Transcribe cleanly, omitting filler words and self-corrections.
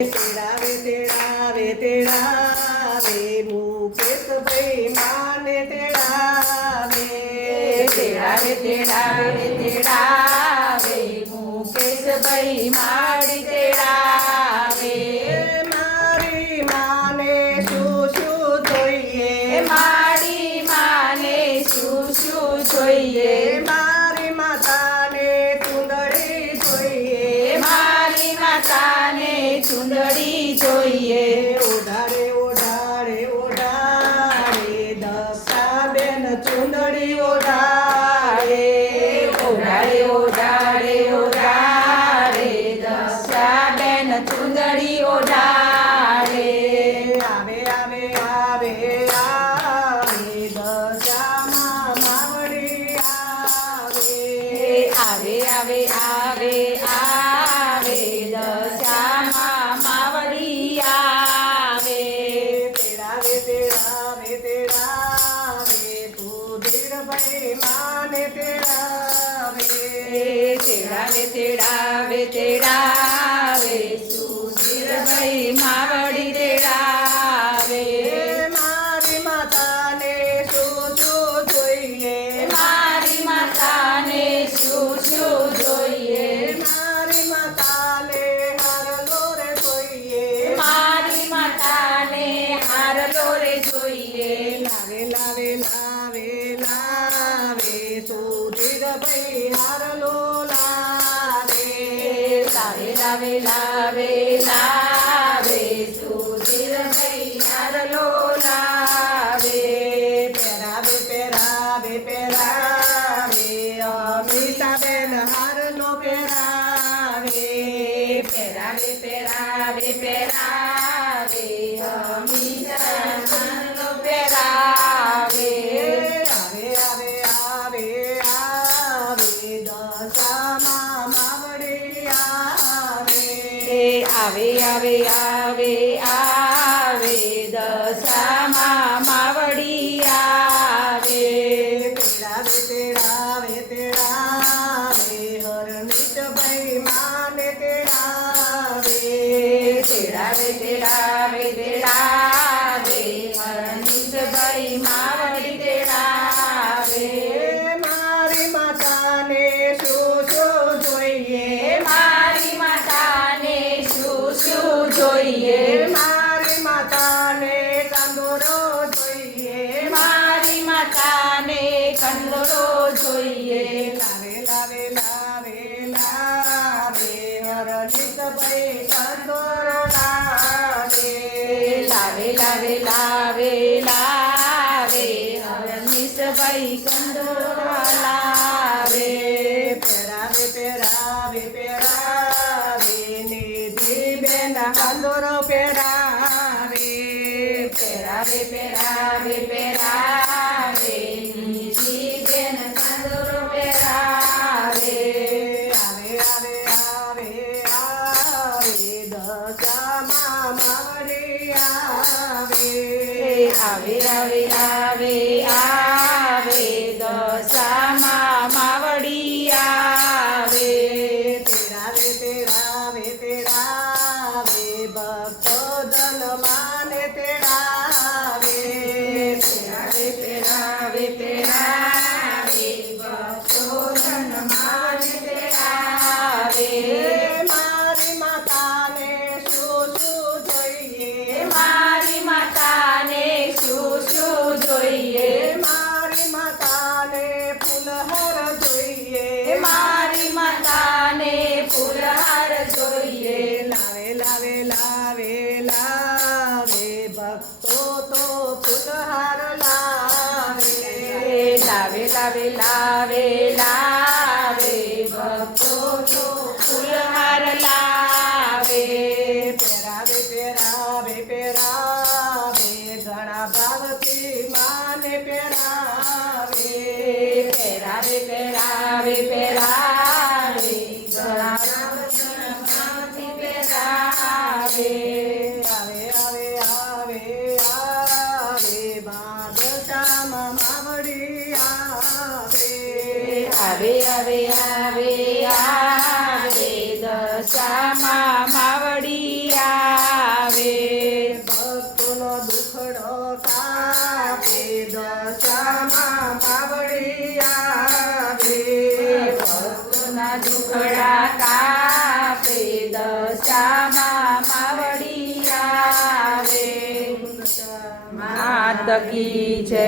તેડાવે તેડાવે તેડાવે મુકેશભાઈ માને તેડાવે તેડાવે તેડાવે તેડાવે મુકેશભાઈ માડી તેડાવે મારી માને શું જોઈએ માડી માને શું જોઈએ મારી માતાને ચુંદડી જોઈએ મારી માતાને ચુંદડી જોઈએ ઓઢાડે ઓઢાડે ઓઢાડે દક્ષાબેન ચુંદડી ઓઢાડે ઓઢાડે ઓઢાડે ઓઢાડે દક્ષાબેન ચુંદડી ઓઢાડે આવે આવે આવે આવે દશામાં માવડી આવે આવે આવે આવે દશામાં માવડી આવે તેડાવે તેડાવે તેડાવે સુધીરભાઈ માને તેડાવે તેડાવે તેડાવે તેડાવે સુધીરભાઈ માવડી તેડાવે મારી માતાને શું જોઈએ મારી માતાને શું જોઈએ મારી માતાને હારલો રે જોઈએ મારી માતાને હારલો રે જોઈએ લાવે લાવે લાવે લાવે સુધીરભાઈ હારલો લાવે લાવે લાવે લાવે લાવે સુધીરભાઈ હારલો લાવે પહેરાવે પહેરાવે પહેરાવે અમિતાબેન હારલો પહેરાવે પહેરાવે પહેરાવે પહેરાવે અમીરા હારલો પહેરાવે આવે આવે આવે આવે દશામાં માવડી આવે આવે આવે આવે દશામાં માવડી આવે તેડાવે તેડાવે તેડાવે હરમિતભાઈ માને તેડાવે તેડાવે તેડાવે તેડાવે હરણીશભાઈ માવડી તેડાવે મારી માતાને શું જોઈએ મારી માતાને શું જોઈએ મારી માતાને કંદોરો જોઈએ મારી માતાને કંદોરો જોઈએ લાવે લાવે લાવે લાવે હરજીતભાઈ કંદોરો લાવે લાવે લાવે લાવે લાવે હરણીશભાઈ કંદોરો લાવે પહેરાવે પહેરાવે પહેરાવે નિધિબેન કંદોરો પહેરાવે પહેરાવે પહેરાવે પહેરાવે નિધિબેન કંદોરો પહેરાવે આવે આવે આવે આવે દશામાં માવડી આવે આવે આવે આવે આવે દશામાં માવડી આવે તેરાવે તેરાવે તેરાવે ભક્તો ધન માને તેરાવે પહેરાવે પહેરાવે પહેરાવે ભક્તો ધન માને પહેરાવે મારી માતાને શું જોઈએ મારી માતાને શું જોઈએ મારી માતાને ફૂલહાર જોઈએ મારી માતાને ફૂલહાર જોઈએ લાવે લાવે લાવે લાવે ભક્તો તો ફૂલહાર લાવે લાવે લાવે લાવે લાવે ભક્તો તો ફૂલહાર લાવે પહેરાવે પહેરાવે પહેરાવે ઘણા ભાવથી માને પહેરાવે પહેરાવે પહેરાવે પહેરાવે ઘણા ભાવથી પહેરાવે આવે આવે આવે આવે બાદશામાં માવડી આવે આવે આવે આવે આવે દશામાં માવડી આવે આવે ભક્તોનો દુખડો કાપે દશામાં માવડી આવે ભક્તોના દુખડા કાપે દશામાં માવડી આવે માત કી જય